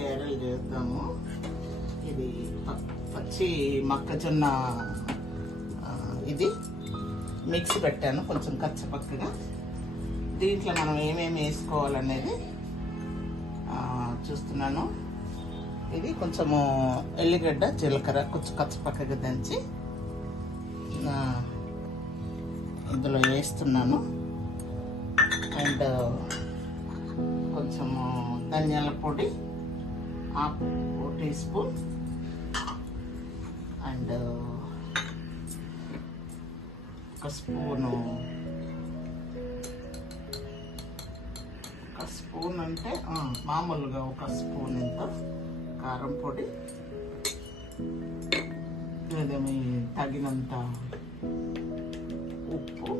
గారెలు చేద్దాము. ఇది పచ్చి మొక్కజొన్న ఇది మిక్స్ పెట్టాను కొంచెం కచ్చపక్కగా. దీంట్లో మనం ఏమేమి వేసుకోవాలనేది చూస్తున్నాను. ఇది కొంచెము ఎల్లిగడ్డ జీలకర్ర కొంచెం కచ్చపక్కగా దంచి ఇందులో వేస్తున్నాను. అండ్ కొంచెము ధనియాల పొడి 1/2 టీ స్పూన్ అండ్ ఒక స్పూన్ అంటే మామూలుగా ఒక స్పూన్ ఎంత కారం పొడి, లేదేమి తగినంత ఉప్పు,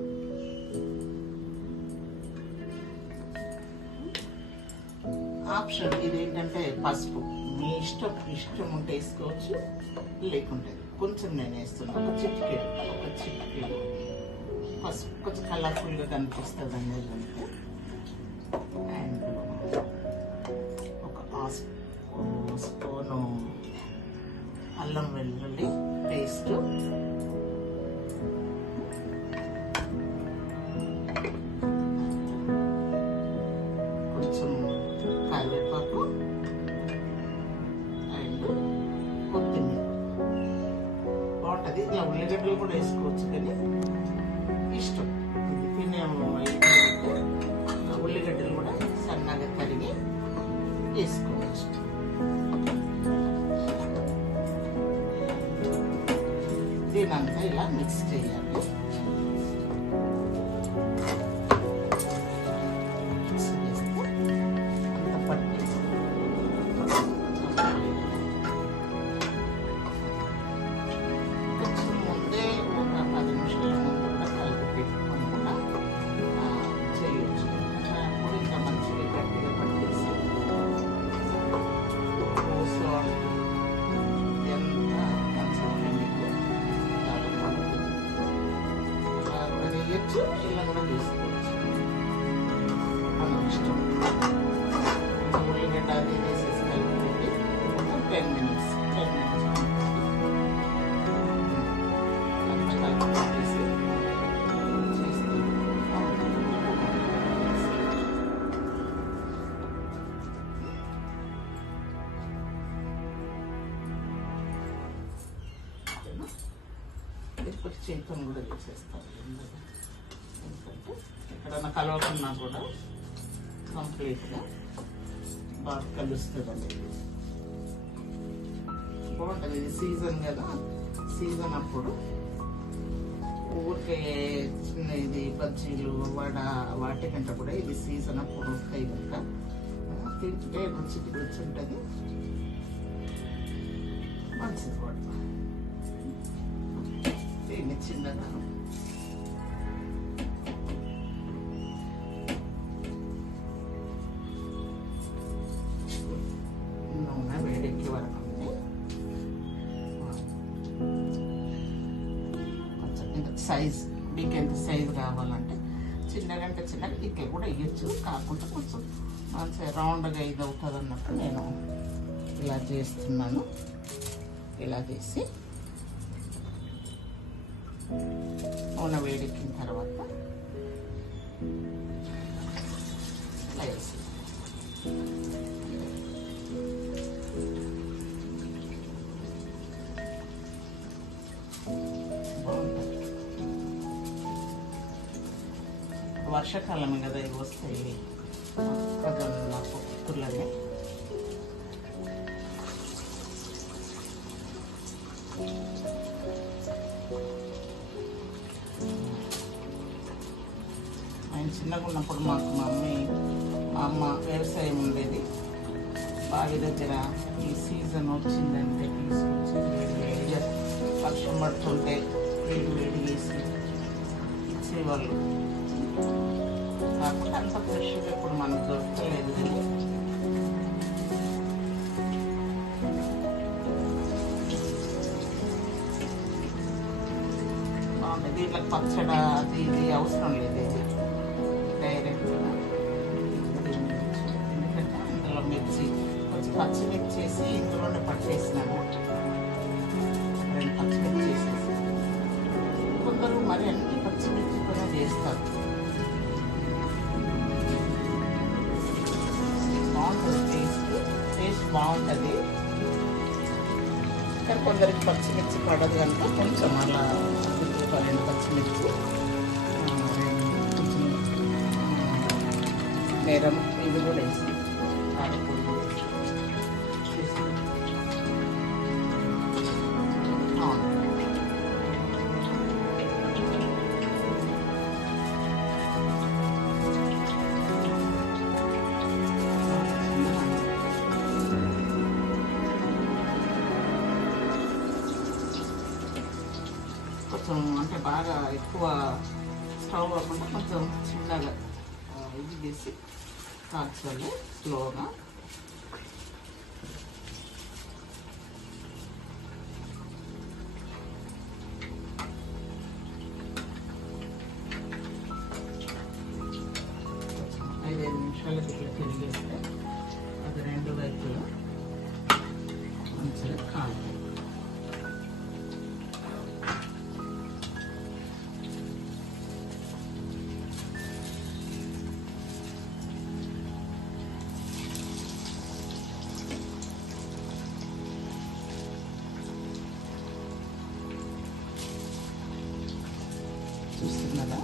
ఆప్షన్ ఇదేంటంటే పసుపు. మీ ఇష్టం ఉంటే వేసుకోవచ్చు, లేకుంటే కొంచెం నేను వేస్తున్నాను. ఒక చిటికెడు పసుపు కొంచెం కలర్ఫుల్గా కనిపిస్తుంది అనేది అంటే. అండ్ ఒక స్పూను అల్లం వెల్లుల్లి పేస్ట్, కొంచెం కరివేపాకు అండ్ కొత్తిమీర. బాగుంటుంది. ఇలా ఉల్లిగడ్డలు కూడా వేసుకోవచ్చు, కానీ ఇష్టం తినే ఉల్లిగడ్డలు కూడా సన్నగా తరిగి వేసుకోవచ్చు. దీనంతా ఇలా మిక్స్ చేయాలి. మిక్స్ చేస్తే అంత పట్టి కొంచెం ముందే ఒక 10 నిమిషాల ముందు కూడా కలిపి పెట్టుకొని కూడా చేయొచ్చు. అప్పుడు ఇంకా మంచిగా గట్టిగా పట్టేసి ఎంత మంచిగా వేయచ్చు. ఇలా కూడా తీసుకోవచ్చు, మన ఇష్టం. ఉల్లిగడ్డ అది వేసేసి కలిపి 10 మినిట్స్ అంతా కలిపి పెట్టేసి చేస్తే ఇప్పుడు చేతులు కూడా చేసేస్తారు. ఎందుకంటే ఎక్కడైనా కలవకున్నా కూడా కంప్లీట్గా బాగా కలుస్తుందండి. బాగుంటుంది. ఇది సీజన్ కదా, సీజన్ అప్పుడు ఊరికే చిన్న ఇది బజ్జీలు వడ వాటికంటే కూడా ఇది సీజన్ అప్పుడు వస్తాయి కనుక తింటే రుచి ఉంటుంది, మంచిది కూడా. దీన్ని చిన్నగా నూనె వేడెక్కి వరకు కొంచెం ఇంత సైజ్, మీకు ఎంత సైజు కావాలంటే చిన్నగా అంటే చిన్నగా ఇట్లా కూడా వేయచ్చు. కాకుండా కొంచెం మంచిగా రౌండ్గా ఇది అవుతుంది అన్నట్టు నేను ఇలా చేస్తున్నాను. ఇలా చేసి నూనె వేడెక్కిన తర్వాత ఇలా వేసి బాగుంటుంది. వర్షాకాలం కదా ఇవి వస్తాయి మొక్కజొన్న పొత్తులని. ఆయన చిన్నగా ఉన్నప్పుడు మా అమ్మ వ్యవసాయం ఉండేది. బావి దగ్గర ఈ సీజన్ వచ్చిందంటే తీసుకొచ్చి వేడిగా వర్షం పడుతుంటే వేడి వేసి ఇచ్చేవాళ్ళు. కాకుండా అంత ఫ్రెష్గా ఇప్పుడు మనకు దొరకలేదు. కానీ బాగుంటుంది. దీంట్లో పచ్చడి అది ఇది అవసరం లేదు. ఇది డైరెక్ట్గా ఎందుకంటే అందులో మిర్చి కొంచెం పచ్చిమిర్చి చేసి ఇందులోనే పట్టేసినాను. 2 పచ్చిమిర్చి చేసేసి, కొందరు మరి అన్ని పచ్చిమిర్చితోనే చేస్తారు. బాగుంటుంది, టేస్ట్ బాగుంటుంది. కానీ కొందరికి పచ్చిమిర్చి పడదు కనుక కొంచెం అలా 2 పచ్చిమిర్చి, కొంచెం నేరం ఇది కూడా వేసి కొంచెం అంటే బాగా ఎక్కువ స్టవ్ కాకుండా కొంచెం చిన్నగా ఇది తీసి కాల్చాలి స్లోగా. కొంచెం 5 నిమిషాలకి ఇట్లా తిరిగేస్తే అది 2 వైపులా మంచిగా కాలుతుంది. చూస్తున్నారా?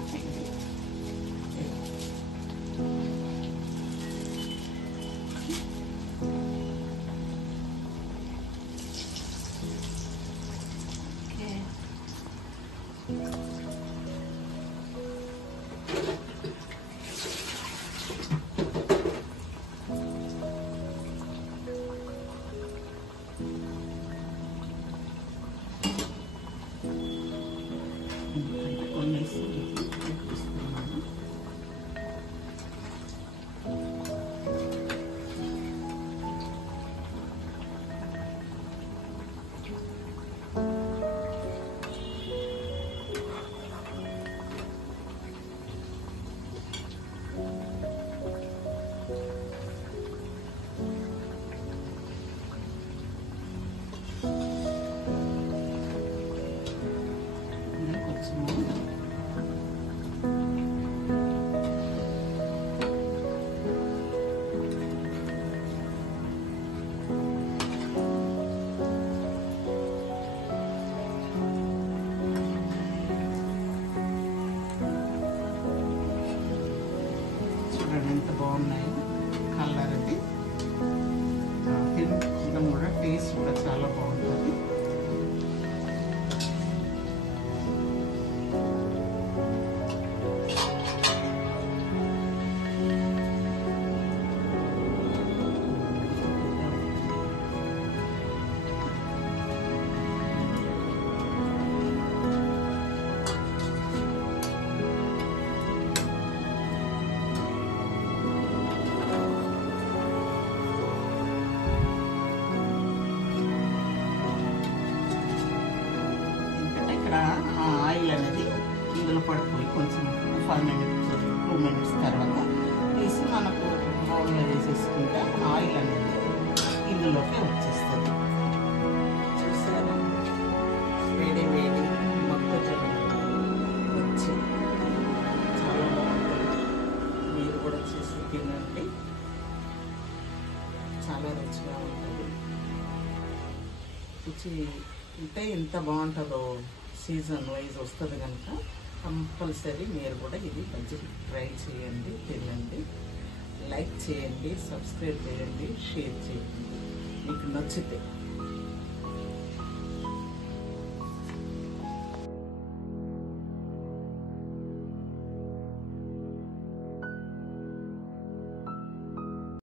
ఎంత బాగున్నాయి కలర్ అది, తినడం కూడా టేస్ట్ కూడా చాలా బాగుంటుంది. ఆయిల్ అనేది ఇందులో పడిపోయి కొంచెం 5 minutes 2 minutes తర్వాత తీసి మనకు బౌల్లో వేసేసుకుంటే ఆయిల్ అనేది ఇందులోకి వచ్చేస్తుంది. చూసారా? వేడి వేడి మొక్కజొన్న వచ్చి చాలా బాగుంటుంది. మీరు కూడా చేసి తినండి, చాలా రుచిగా ఉంటుంది. రుచి అంటే ఎంత బాగుంటుందో సీజన్ వైజ్ వస్తుంది కనుక కంపల్సరీ మీరు కూడా ఇది మంచిగా ట్రై చేయండి, తినండి, లైక్ చేయండి, సబ్స్క్రైబ్ చేయండి, షేర్ చేయండి మీకు నచ్చితే.